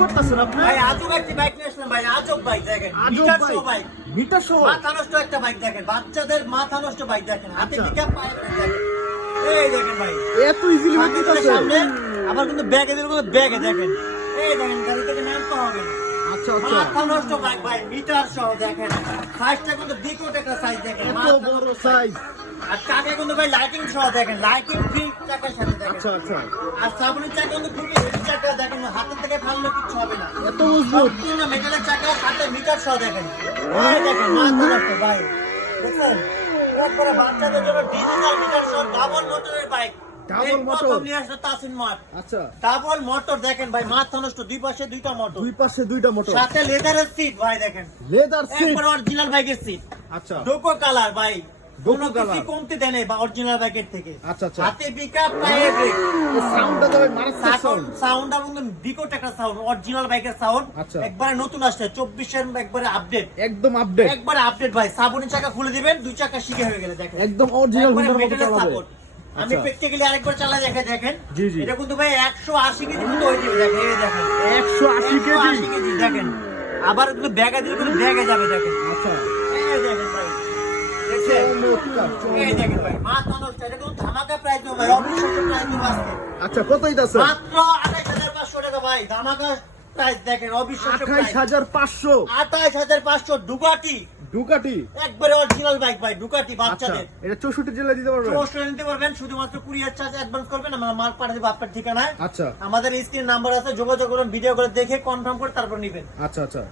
করতেছেন আপনি? ভাই আজব একটা বাইক নিয়ে আসলাম ভাই, আজব বাইক দেখেন, আজব meter bike. Show bike, meter show? মাথা নষ্ট একটা বাইক দেখেন, বাচ্চাদের মাথা নষ্ট বাইক দেখেন, হাতে আচ্ছা। পিকআপ পায়ে দেখেন, এই দেখেন ভাই, এত ইজিলি সামনে দিকে হইতেছে? সামনে, আবার কিন্তু ব্যাগে দিলে কিন্তু ব্যাগে দেখেন, এই দেখেন গাড়ি থেকে নামতে হবে না। আচ্ছা আচ্ছা। মাথা নষ্ট বাইক ভাই, মিটার সহ দেখেন, সাইজটা কিন্তু বিকট একটা সাইজ দেখেন, এত মাথা বড় নষ্ট সাইজ। আর চাকা কিন্তু ভাই লাইটিং সহ দেখেন, লাইটিং ফ্রি চাকার সাথে দেখেন। আচ্ছা আচ্ছা। আর সাবুনের চাকা কিন্তু খুবই হেভি চাকা দেখেন, হাতের থেকে ফাললে কিছু হবে না, এত মজবুত। সম্পূর্ণ মেটালের চাকা, হাতে মিটার সহ দেখেন, এই দেখেন মাথা নষ্ট ভাই, দেখছেন একবারে বাচ্চাদের জন্য ডিজিটাল মিটার সহ ডাবল মোটরের বাইক। Double motor? নিয়ে আসলো তাসিন মাঠ, আচ্ছা। ডাবল মোটর দেখেন ভাই, মাথা নষ্ট, দুই পাশে দুইটা মোটর, দুই পাশে দুইটা মোটর। সাথে লেদারের সিট ভাই দেখেন, লেদার সিট। একবার অরিজিনাল বাইকের সিট, আচ্ছা। ডোকো কালার ভাই, কোনো ডোকো কিছু কালার। কমতে দেয় নাই বা অরিজিনাল বাইকের থেকে। আচ্ছা, আচ্ছা। হাতে পিকআপ পায়ে ব্রেক, সাউন্ডটা তো ভাই মারাত্মক সাউন্ড। সাউন্ড এবং বিকট একটা সাউন্ড, অরিজিনাল বাইকের সাউন্ড, আচ্ছা। একবারে নতুন আসছে 24 এর একবারে আপডেট, একদম আপডেট। একবারে আপডেট ভাই, সাবুনের চাকা খুলে দিবেন, দুই চাকা শিখে হয়ে গেলে দেখেন, একদম অরিজিনাল একবারে হুন্ডার মতো মেটালের চালাবে। সাপোর্ট। আমি আচ্ছা। প্র্যাকটিক্যালি আরেকবার চালা দেখে দেখেন, জি, জি। এটা কিন্তু ভাই 180 কেজি কিন্তু ওই দিবে দেখেন, এই দেখেন 180 কেজি? 180 কেজি দেখেন, আবার কিন্তু ব্যাগে দিলে কিন্তু ব্যাগে যাবে দেখেন, আচ্ছা। এই দেখেন ভাই, দেখছেন চমৎকার, এই চমৎকার। দেখেন ভাই, মাথা নষ্ট, এটা কিন্তু ধামাকা প্রাইস দেবো ভাই, অবিশ্বাস্য প্রাইস দেবো আজকে, আচ্ছা, কত হইতাছে? মাত্র 28,500 টাকা ভাই, ধামাকা প্রাইস দেখেন, অবিশ্বাস্য প্রাইস 28,500। 28,500 Ducati, Ducati? একবারে অরিজিনাল বাইক ভাই, ডুকাটি আচ্ছা, বাচ্চাদের। এটা 64 জেলায় দিতে পারবেন? পোস্ট নিতে পারবেন, শুধুমাত্র কুরিয়ার চার্জ অ্যাডভান্স করবেন, আমরা মাল পাঠিয়ে দেবো আপনার ঠিকানায়। আচ্ছা আমাদের স্ক্রিন নাম্বার আছে, যোগাযোগ করুন, ভিডিও করে দেখে কনফার্ম করে তারপর নেবেন। আচ্ছা আচ্ছা।